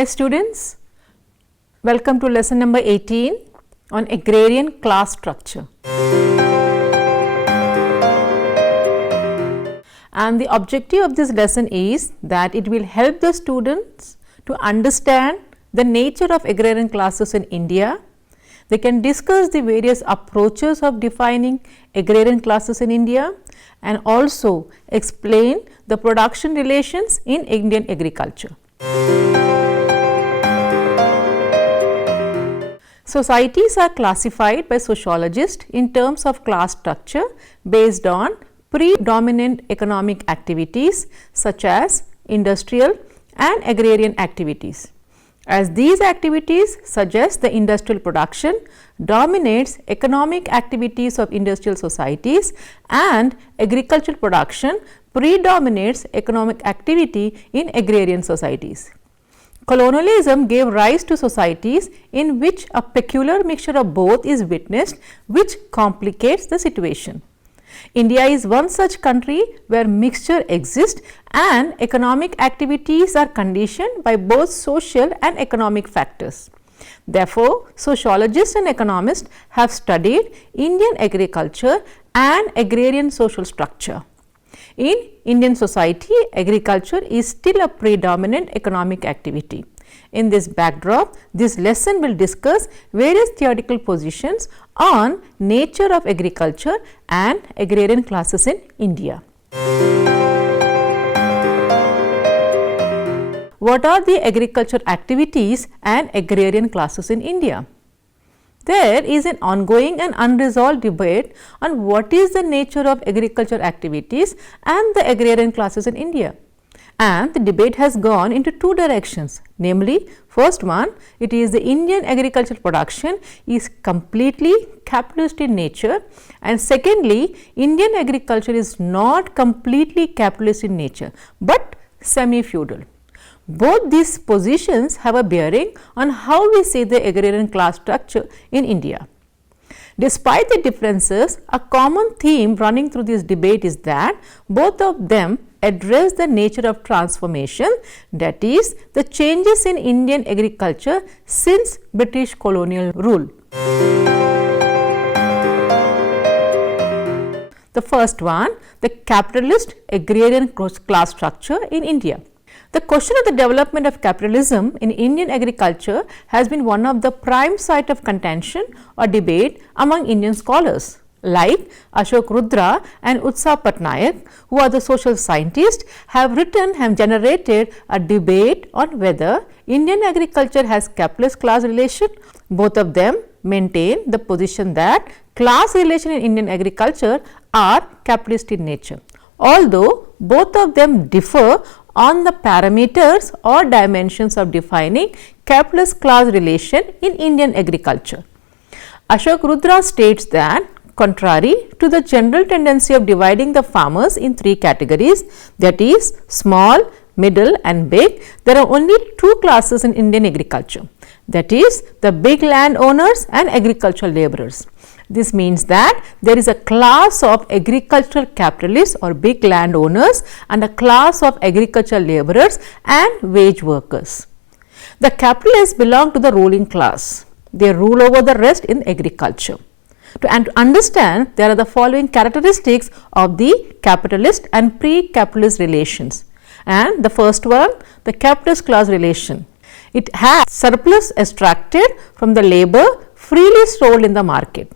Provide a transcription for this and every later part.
Hi students, welcome to lesson number 18 on agrarian class structure. And the objective of this lesson is that it will help the students to understand the nature of agrarian classes in India. They can discuss the various approaches of defining agrarian classes in India and also explain the production relations in Indian agriculture. Societies are classified by sociologists in terms of class structure based on predominant economic activities such as industrial and agrarian activities. As these activities suggest the industrial production dominates economic activities of industrial societies and agricultural production predominates economic activity in agrarian societies. Colonialism gave rise to societies in which a peculiar mixture of both is witnessed, which complicates the situation. India is one such country where mixture exists and economic activities are conditioned by both social and economic factors. Therefore, sociologists and economists have studied Indian agriculture and agrarian social structure. In Indian society, agriculture is still a predominant economic activity. In this backdrop, this lesson will discuss various theoretical positions on nature of agriculture and agrarian classes in India. What are the agriculture activities and agrarian classes in India? There is an ongoing and unresolved debate on what is the nature of agriculture activities and the agrarian classes in India. And the debate has gone into two directions, namely, first one, it is the Indian agricultural production is completely capitalist in nature, and secondly, Indian agriculture is not completely capitalist in nature, but semi-feudal. Both these positions have a bearing on how we see the agrarian class structure in India. Despite the differences, a common theme running through this debate is that both of them address the nature of transformation, that is, the changes in Indian agriculture since British colonial rule. The first one, the capitalist agrarian class structure in India. The question of the development of capitalism in Indian agriculture has been one of the prime site of contention or debate among Indian scholars. Like Ashok Rudra and Utsa Patnaik, who are the social scientists, have generated a debate on whether Indian agriculture has capitalist class relation. Both of them maintain the position that class relation in Indian agriculture are capitalist in nature, although both of them differ on the parameters or dimensions of defining capitalist class relation in Indian agriculture. Ashok Rudra states that contrary to the general tendency of dividing the farmers in three categories, that is small, middle and big, there are only two classes in Indian agriculture, that is the big landowners and agricultural laborers. This means that there is a class of agricultural capitalists or big landowners and a class of agricultural laborers and wage workers. The capitalists belong to the ruling class. They rule over the rest in agriculture. To understand, there are the following characteristics of the capitalist and pre-capitalist relations. And the first one, the capitalist class relation. It has surplus extracted from the labor freely sold in the market.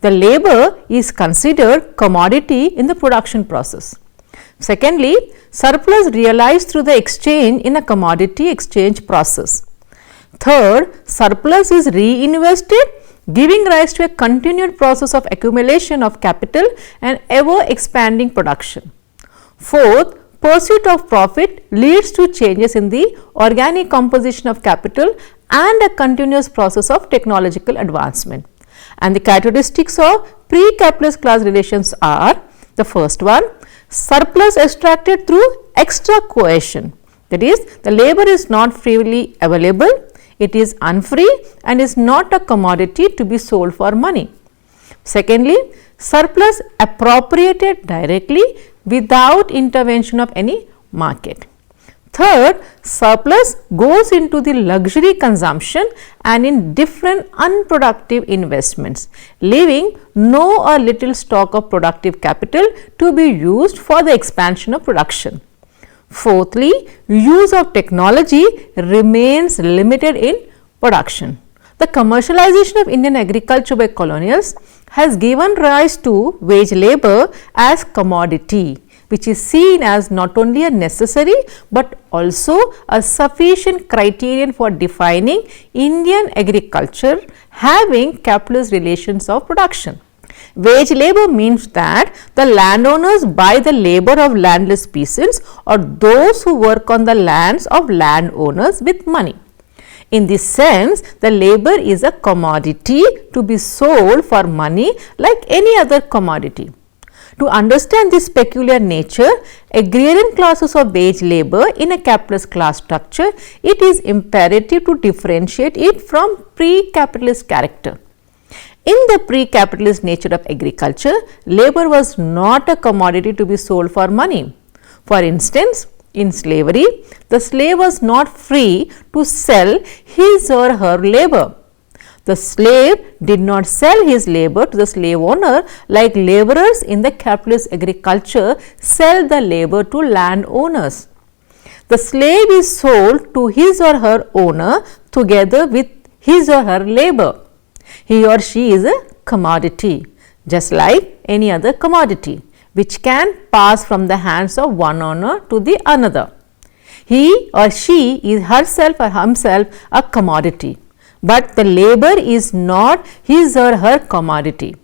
The labor is considered commodity in the production process. Secondly, surplus realized through the exchange in a commodity exchange process. Third, surplus is reinvested, giving rise to a continued process of accumulation of capital and ever expanding production. Fourth, pursuit of profit leads to changes in the organic composition of capital and a continuous process of technological advancement. And the characteristics of pre-capitalist class relations are, the first one, surplus extracted through extra coercion, that is, the labor is not freely available, it is unfree and is not a commodity to be sold for money. Secondly, surplus appropriated directly without intervention of any market. Third, surplus goes into the luxury consumption and in different unproductive investments, leaving no or little stock of productive capital to be used for the expansion of production. Fourthly, use of technology remains limited in production. The commercialization of Indian agriculture by colonials has given rise to wage labour as commodity, which is seen as not only a necessary but also a sufficient criterion for defining Indian agriculture having capitalist relations of production. Wage labour means that the landowners buy the labour of landless peasants or those who work on the lands of landowners with money. In this sense, the labour is a commodity to be sold for money like any other commodity. To understand this peculiar nature, agrarian classes of wage labour in a capitalist class structure, it is imperative to differentiate it from pre-capitalist character. In the pre-capitalist nature of agriculture, labour was not a commodity to be sold for money. For instance, in slavery, the slave was not free to sell his or her labour. The slave did not sell his labour to the slave owner like labourers in the capitalist agriculture sell the labour to landowners. The slave is sold to his or her owner together with his or her labour. He or she is a commodity, just like any other commodity, which can pass from the hands of one owner to the another. He or she is herself or himself a commodity, but the labour is not his or her commodity.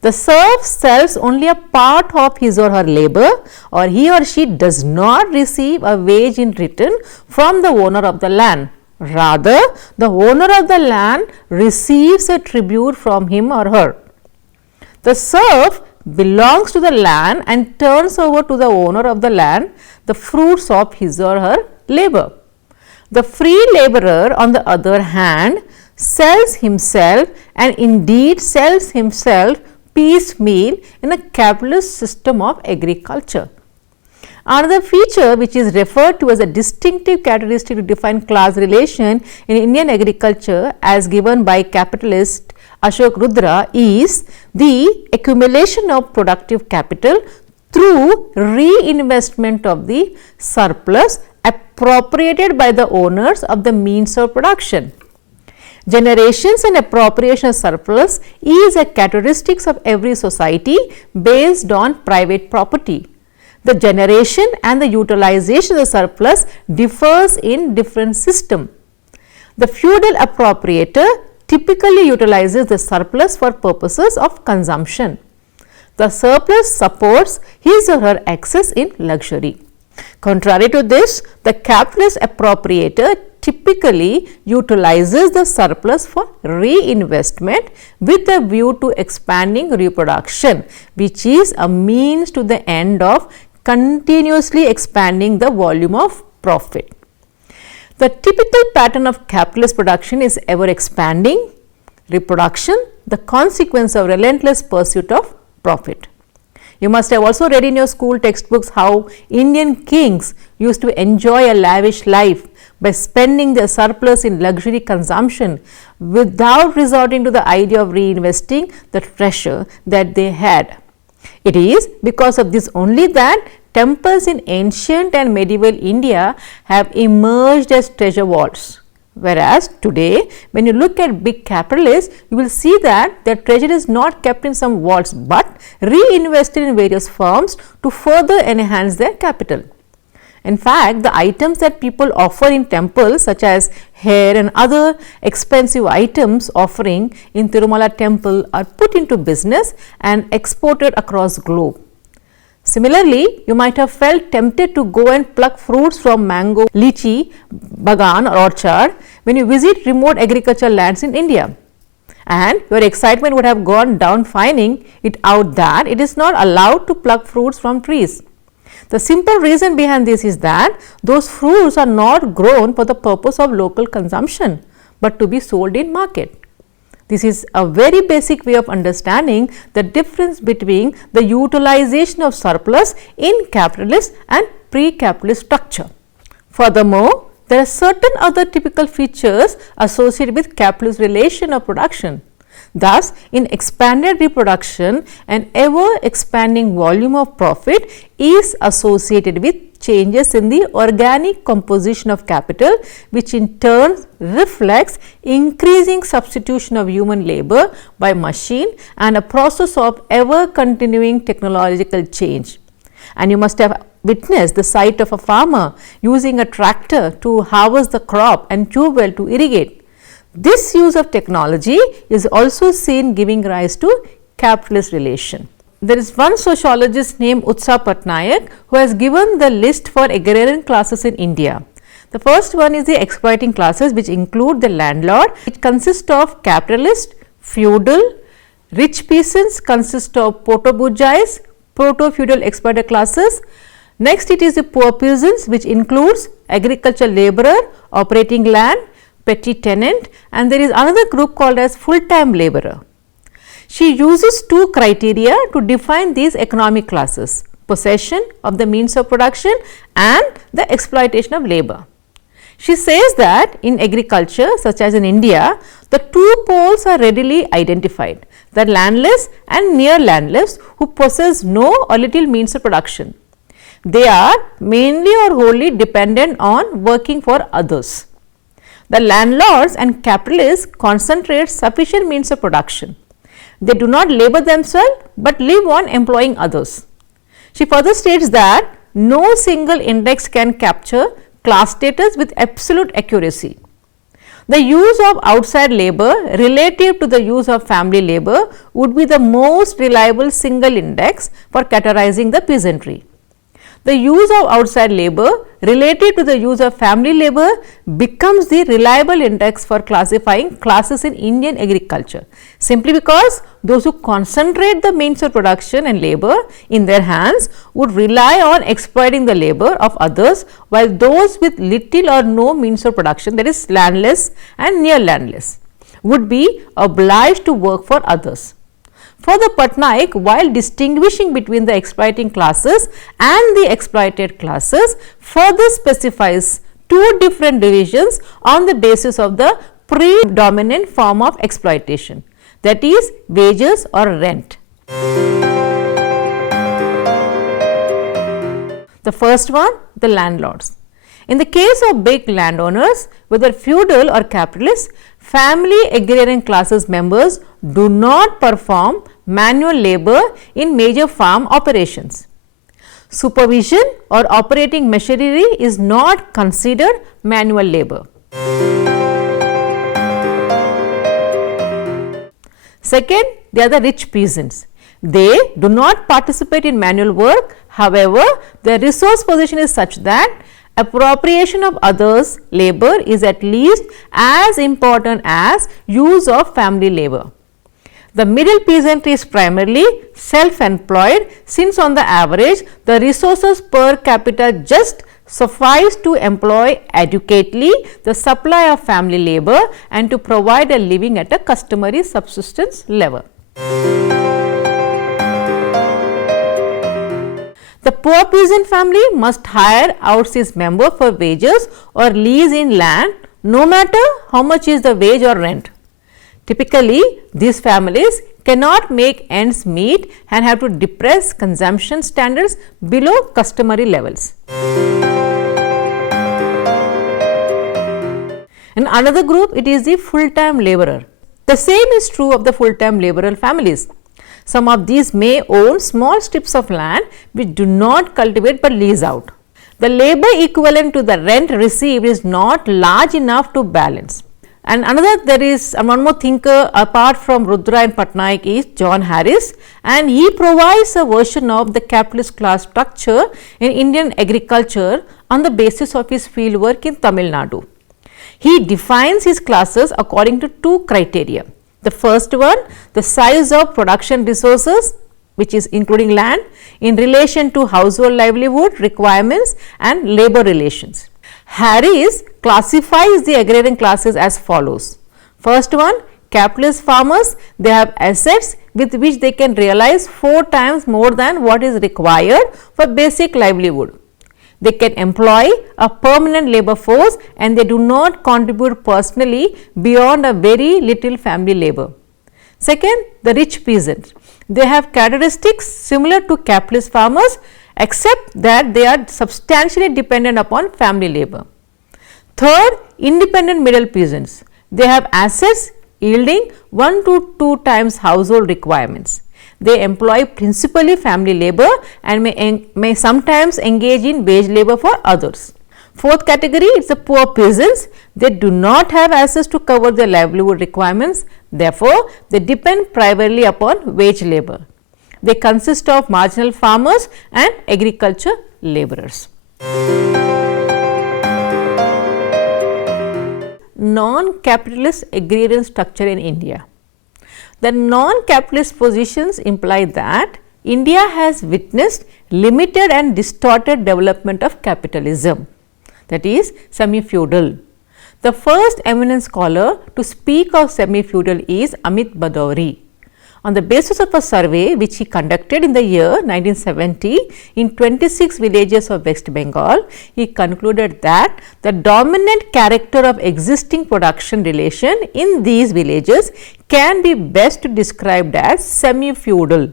The serf sells only a part of his or her labour, or he or she does not receive a wage in return from the owner of the land. Rather, the owner of the land receives a tribute from him or her. The serf belongs to the land and turns over to the owner of the land the fruits of his or her labour. The free labourer, on the other hand, sells himself and indeed sells himself piecemeal in a capitalist system of agriculture. Another feature which is referred to as a distinctive characteristic to define class relation in Indian agriculture as given by capitalist Ashok Rudra is the accumulation of productive capital through reinvestment of the surplus appropriated by the owners of the means of production. Generations and appropriation of surplus is a characteristic of every society based on private property. The generation and the utilization of the surplus differs in different systems. The feudal appropriator typically utilizes the surplus for purposes of consumption. The surplus supports his or her access in luxury. Contrary to this, the capitalist appropriator typically utilizes the surplus for reinvestment with a view to expanding reproduction, which is a means to the end of continuously expanding the volume of profit. The typical pattern of capitalist production is ever expanding reproduction, the consequence of relentless pursuit of profit. You must have also read in your school textbooks how Indian kings used to enjoy a lavish life by spending their surplus in luxury consumption without resorting to the idea of reinvesting the treasure that they had. It is because of this only that temples in ancient and medieval India have emerged as treasure vaults. Whereas today, when you look at big capitalists, you will see that their treasure is not kept in some vaults but reinvested in various firms to further enhance their capital. In fact, the items that people offer in temples such as hair and other expensive items offering in Tirumala temple are put into business and exported across globe. Similarly, you might have felt tempted to go and pluck fruits from mango, lychee, bagan or orchard when you visit remote agricultural lands in India. And your excitement would have gone down finding it out that it is not allowed to pluck fruits from trees. The simple reason behind this is that those fruits are not grown for the purpose of local consumption, but to be sold in market. This is a very basic way of understanding the difference between the utilization of surplus in capitalist and pre-capitalist structure. Furthermore, there are certain other typical features associated with capitalist relation of production. Thus, in expanded reproduction, an ever expanding volume of profit is associated with changes in the organic composition of capital, which in turn reflects increasing substitution of human labor by machine and a process of ever continuing technological change. And you must have witnessed the sight of a farmer using a tractor to harvest the crop and tube well to irrigate. This use of technology is also seen giving rise to capitalist relation. There is one sociologist named Utsa Patnaik who has given the list for agrarian classes in India. The first one is the exploiting classes, which include the landlord. It consists of capitalist, feudal, rich peasants consist of proto-bourgeois, proto-feudal exploiter classes. Next it is the poor peasants, which includes agricultural laborer, operating land, petty tenant, and there is another group called as full-time laborer. She uses two criteria to define these economic classes: possession of the means of production and the exploitation of labor. She says that in agriculture, such as in India, the two poles are readily identified: the landless and near landless who possess no or little means of production. They are mainly or wholly dependent on working for others. The landlords and capitalists concentrate sufficient means of production. They do not labor themselves, but live on employing others. She further states that no single index can capture class status with absolute accuracy. The use of outside labor relative to the use of family labor would be the most reliable single index for categorizing the peasantry. The use of outside labor related to the use of family labor becomes the reliable index for classifying classes in Indian agriculture, simply because those who concentrate the means of production and labor in their hands would rely on exploiting the labor of others, while those with little or no means of production, that is landless and near landless, would be obliged to work for others. Further, Patnaik, while distinguishing between the exploiting classes and the exploited classes, further specifies two different divisions on the basis of the predominant form of exploitation, that is wages or rent. The first one, the landlords. In the case of big landowners, whether feudal or capitalist, family agrarian classes members do not perform manual labor in major farm operations. Supervision or operating machinery is not considered manual labor. Second, they are the rich peasants. They do not participate in manual work. However, their resource position is such that appropriation of others' labor is at least as important as use of family labor. The middle peasantry is primarily self-employed, since on the average the resources per capita just suffice to employ adequately the supply of family labor and to provide a living at a customary subsistence level. The poor peasant family must hire out its member for wages or lease in land, no matter how much is the wage or rent. Typically, these families cannot make ends meet and have to depress consumption standards below customary levels. In another group, it is the full-time laborer. The same is true of the full-time laborer families. Some of these may own small strips of land which do not cultivate but lease out. The labor equivalent to the rent received is not large enough to balance. And another, there is one more thinker apart from Rudra and Patnaik is John Harris, and he provides a version of the capitalist class structure in Indian agriculture on the basis of his field work in Tamil Nadu. He defines his classes according to two criteria. The first one, the size of production resources, which is including land, in relation to household livelihood requirements and labor relations. Harris classifies the agrarian classes as follows. First one, capitalist farmers, they have assets with which they can realize 4 times more than what is required for basic livelihood. They can employ a permanent labor force and they do not contribute personally beyond a very little family labor. Second, the rich peasant. They have characteristics similar to capitalist farmers except that they are substantially dependent upon family labor. Third, independent middle peasants. They have assets yielding 1 to 2 times household requirements. They employ principally family labor and may sometimes engage in wage labor for others. Fourth category is the poor peasants. They do not have assets to cover their livelihood requirements. Therefore, they depend primarily upon wage labor. They consist of marginal farmers and agriculture laborers. Non-capitalist agrarian structure in India. The non-capitalist positions imply that India has witnessed limited and distorted development of capitalism, that is semi-feudal. The first eminent scholar to speak of semi-feudal is Amit Badauri. On the basis of a survey which he conducted in the year 1970 in 26 villages of West Bengal, he concluded that the dominant character of existing production relation in these villages can be best described as semi-feudal.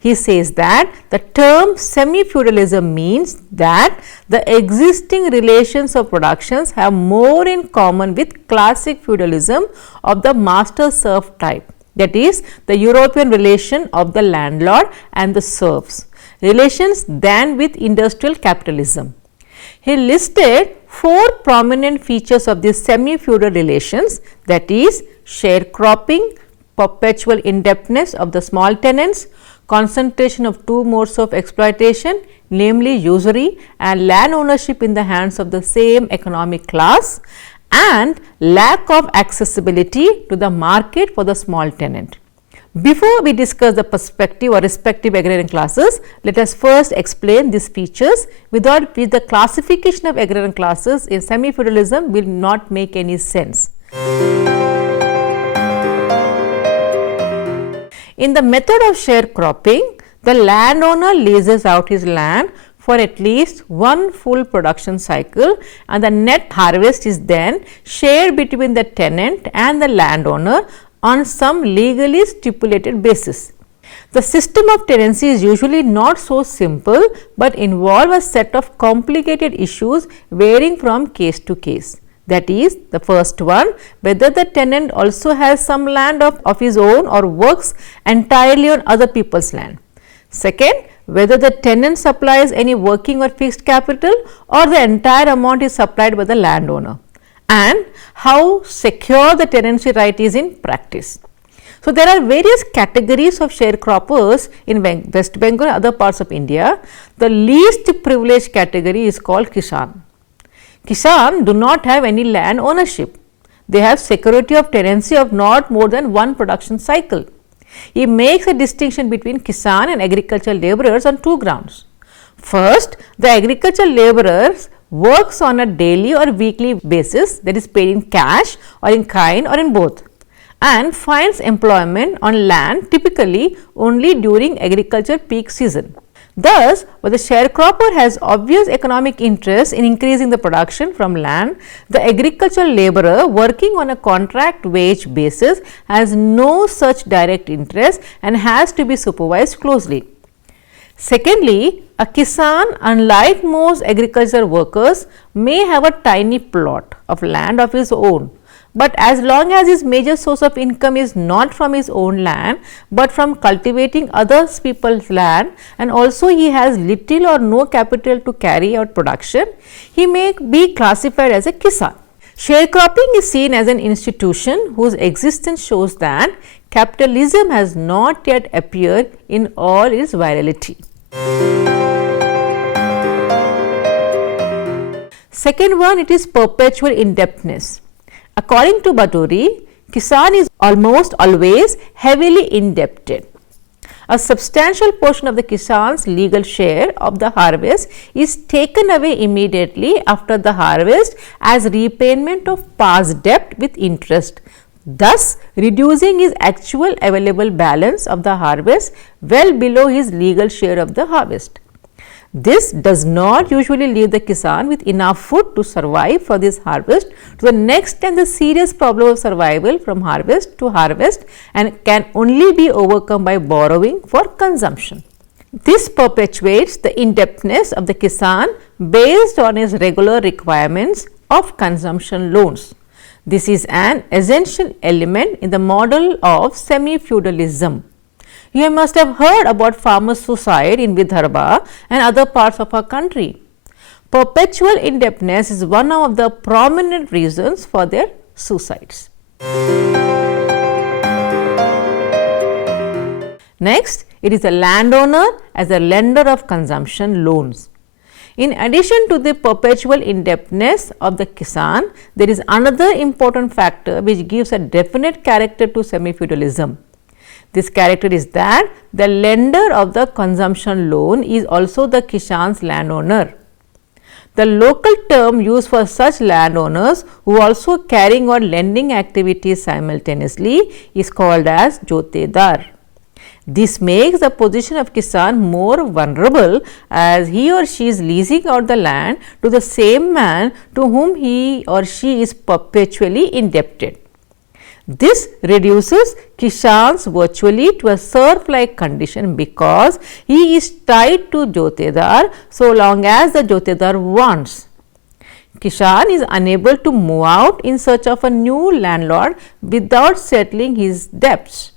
He says that the term semi-feudalism means that the existing relations of productions have more in common with classic feudalism of the master-serf type, that is the European relation of the landlord and the serfs, relations than with industrial capitalism. He listed 4 prominent features of these semi-feudal relations, that is sharecropping, perpetual indebtedness of the small tenants, concentration of 2 modes of exploitation, namely usury and land ownership in the hands of the same economic class, and lack of accessibility to the market for the small tenant. Before we discuss the perspective or respective agrarian classes, let us first explain these features, without which the classification of agrarian classes in semi-feudalism will not make any sense. In the method of sharecropping, the landowner leases out his land for at least 1 full production cycle and the net harvest is then shared between the tenant and the landowner on some legally stipulated basis. The system of tenancy is usually not so simple, but involve a set of complicated issues varying from case to case. That is, the first one, whether the tenant also has some land of his own or works entirely on other people's land. Second, whether the tenant supplies any working or fixed capital or the entire amount is supplied by the landowner, and how secure the tenancy right is in practice. So, there are various categories of sharecroppers in West Bengal and other parts of India. The least privileged category is called Kisan. Kisan do not have any land ownership. They have security of tenancy of not more than 1 production cycle. He makes a distinction between Kisan and agricultural laborers on 2 grounds. First, the agricultural laborers works on a daily or weekly basis, that is paid in cash or in kind or in both, and finds employment on land typically only during agriculture peak season. Thus, while the sharecropper has obvious economic interest in increasing the production from land, the agricultural laborer working on a contract wage basis has no such direct interest and has to be supervised closely. Secondly, a Kisan, unlike most agricultural workers, may have a tiny plot of land of his own, but as long as his major source of income is not from his own land, but from cultivating other people's land, and also he has little or no capital to carry out production, he may be classified as a Kisan. Sharecropping is seen as an institution whose existence shows that capitalism has not yet appeared in all its virality. Second one, it is perpetual indebtedness. According to Badauri, Kisan is almost always heavily indebted. A substantial portion of the Kisan's legal share of the harvest is taken away immediately after the harvest as repayment of past debt with interest, thus reducing his actual available balance of the harvest well below his legal share of the harvest. This does not usually leave the Kisan with enough food to survive for this harvest to the next, and the serious problem of survival from harvest to harvest, and can only be overcome by borrowing for consumption. This perpetuates the indebtedness of the Kisan based on his regular requirements of consumption loans. This is an essential element in the model of semi-feudalism. You must have heard about farmer suicide in Vidarbha and other parts of our country. Perpetual indebtedness is one of the prominent reasons for their suicides. Next, it is the landowner as a lender of consumption loans. In addition to the perpetual indebtedness of the Kisan, there is another important factor which gives a definite character to semi-feudalism. This character is that the lender of the consumption loan is also the Kisan's landowner. The local term used for such landowners who also carrying on lending activities simultaneously is called as jotedar. This makes the position of Kisan more vulnerable, as he or she is leasing out the land to the same man to whom he or she is perpetually indebted. This reduces Kisan virtually to a serf-like condition because he is tied to jotedar so long as the jotedar wants. Kisan is unable to move out in search of a new landlord without settling his debts.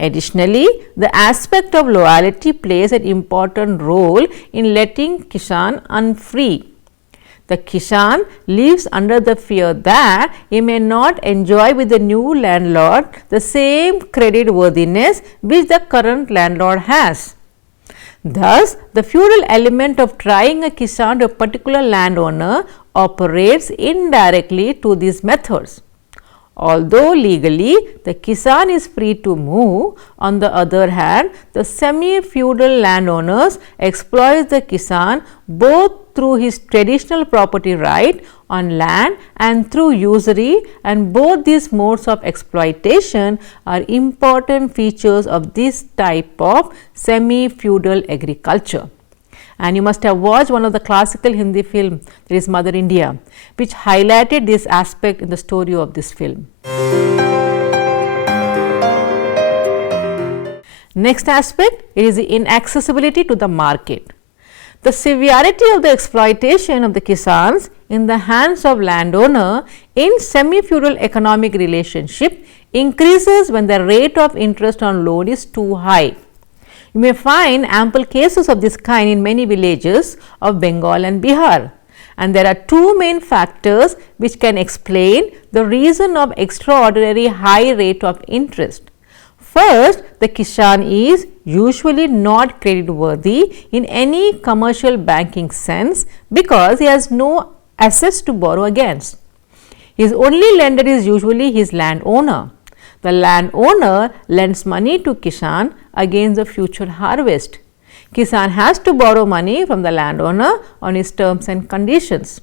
Additionally, the aspect of loyalty plays an important role in letting Kisan unfree. The Kisan lives under the fear that he may not enjoy with the new landlord the same credit worthiness which the current landlord has. Thus, the feudal element of trying a Kisan to a particular landowner operates indirectly through these methods. Although legally the Kisan is free to move, on the other hand, the semi-feudal landowners exploit the Kisan both through his traditional property right on land and through usury, and both these modes of exploitation are important features of this type of semi-feudal agriculture. And you must have watched one of the classical Hindi film, that is Mother India, which highlighted this aspect in the story of this film. Next aspect is the inaccessibility to the market. The severity of the exploitation of the Kisans in the hands of landowner in semi-feudal economic relationship increases when the rate of interest on loan is too high. You may find ample cases of this kind in many villages of Bengal and Bihar, and there are two main factors which can explain the reason of extraordinary high rate of interest. First, the Kisan is usually not credit worthy in any commercial banking sense because he has no assets to borrow against. His only lender is usually his landowner. The landowner lends money to Kisan against the future harvest. Kisan has to borrow money from the landowner on his terms and conditions.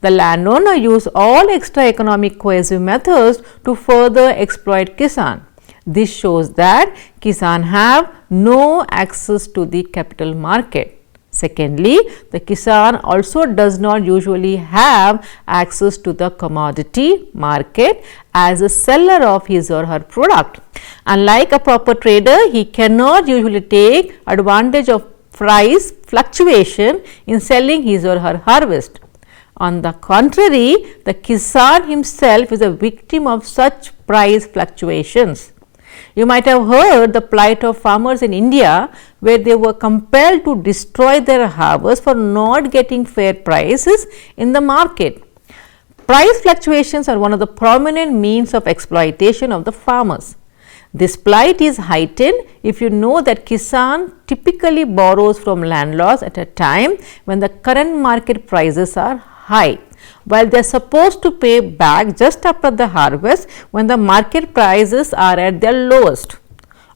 The landowner uses all extra economic coercive methods to further exploit Kisan. This shows that Kisan have no access to the capital market. Secondly, the Kisan also does not usually have access to the commodity market as a seller of his or her product. Unlike a proper trader, he cannot usually take advantage of price fluctuation in selling his or her harvest. On the contrary, the Kisan himself is a victim of such price fluctuations. You might have heard the plight of farmers in India, where they were compelled to destroy their harvest for not getting fair prices in the market. Price fluctuations are one of the prominent means of exploitation of the farmers. This plight is heightened if you know that Kisan typically borrows from landlords at a time when the current market prices are high, while they are supposed to pay back just after the harvest when the market prices are at their lowest.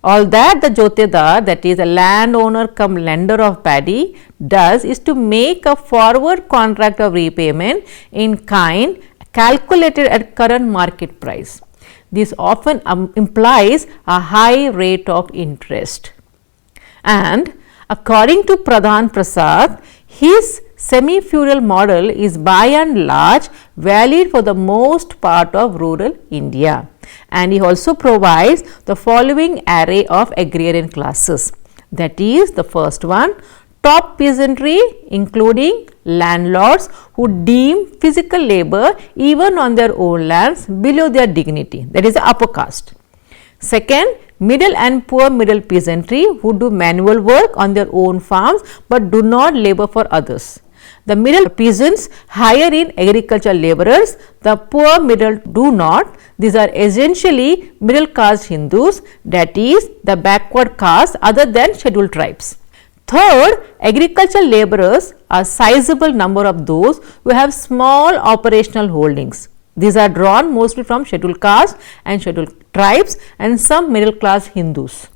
All that the jotedar, that is a landowner cum lender of paddy, does is to make a forward contract of repayment in kind calculated at current market price. This often implies a high rate of interest. And According to Pradhan Prasad, his semi-feudal model is by and large valid for the most part of rural India, and he also provides the following array of agrarian classes. That is, the first one, top peasantry, including landlords who deem physical labor even on their own lands below their dignity, that is the upper caste. Second, middle and poor middle peasantry who do manual work on their own farms but do not labor for others. The middle peasants hire in agricultural laborers, the poor middle do not. These are essentially middle caste Hindus, that is the backward caste other than scheduled tribes. Third, agricultural laborers are sizable number of those who have small operational holdings. These are drawn mostly from scheduled caste and scheduled tribes and some middle class Hindus.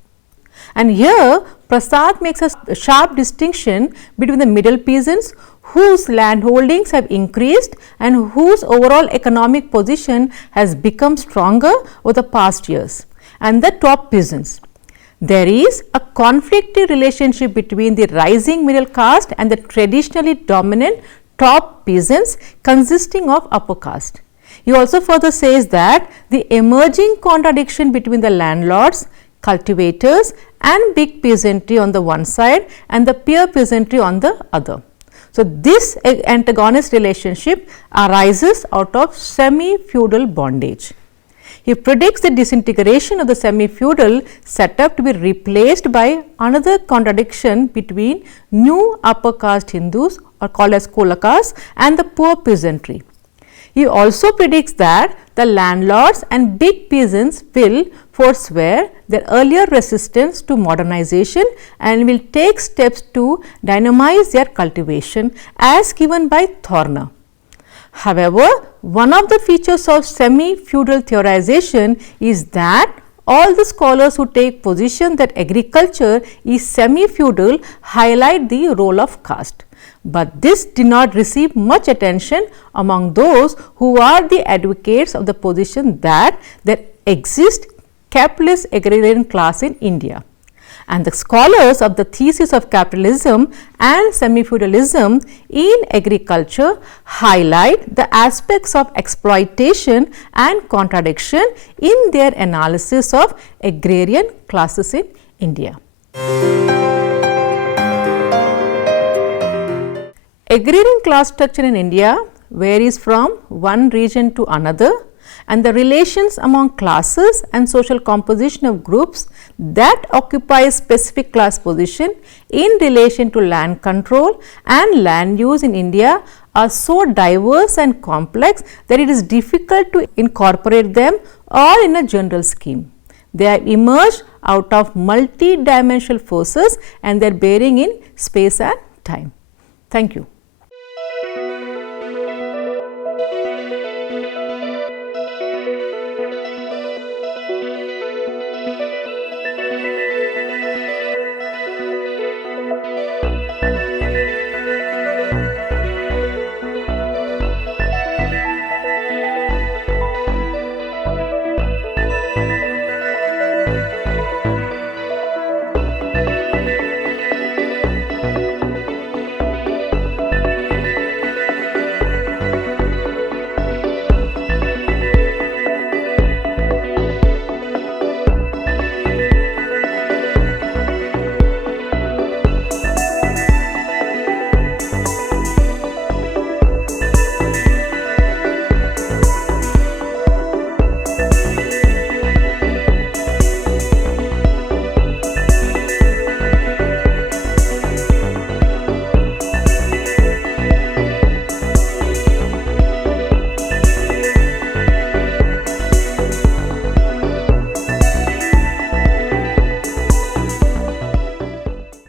And here Prasad makes a sharp distinction between the middle peasants whose land holdings have increased and whose overall economic position has become stronger over the past years, and the top peasants. There is a conflicting relationship between the rising middle caste and the traditionally dominant top peasants consisting of upper caste. He also further says that the emerging contradiction between the landlords, cultivators and big peasantry on the one side and the peer peasantry on the other. So, this antagonist relationship arises out of semi-feudal bondage. He predicts the disintegration of the semi-feudal setup to be replaced by another contradiction between new upper caste Hindus, or called as Kola caste, and the poor peasantry. He also predicts that the landlords and big peasants will forswear their earlier resistance to modernization and will take steps to dynamize their cultivation as given by Thorner. However, one of the features of semi-feudal theorization is that all the scholars who take position that agriculture is semi-feudal highlight the role of caste. But this did not receive much attention among those who are the advocates of the position that there exists capitalist agrarian class in India. And the scholars of the thesis of capitalism and semi-feudalism in agriculture highlight the aspects of exploitation and contradiction in their analysis of agrarian classes in India. Agrarian class structure in India varies from one region to another, and the relations among classes and social composition of groups that occupy a specific class position in relation to land control and land use in India are so diverse and complex that it is difficult to incorporate them all in a general scheme. They have emerged out of multi-dimensional forces and their bearing in space and time. Thank you.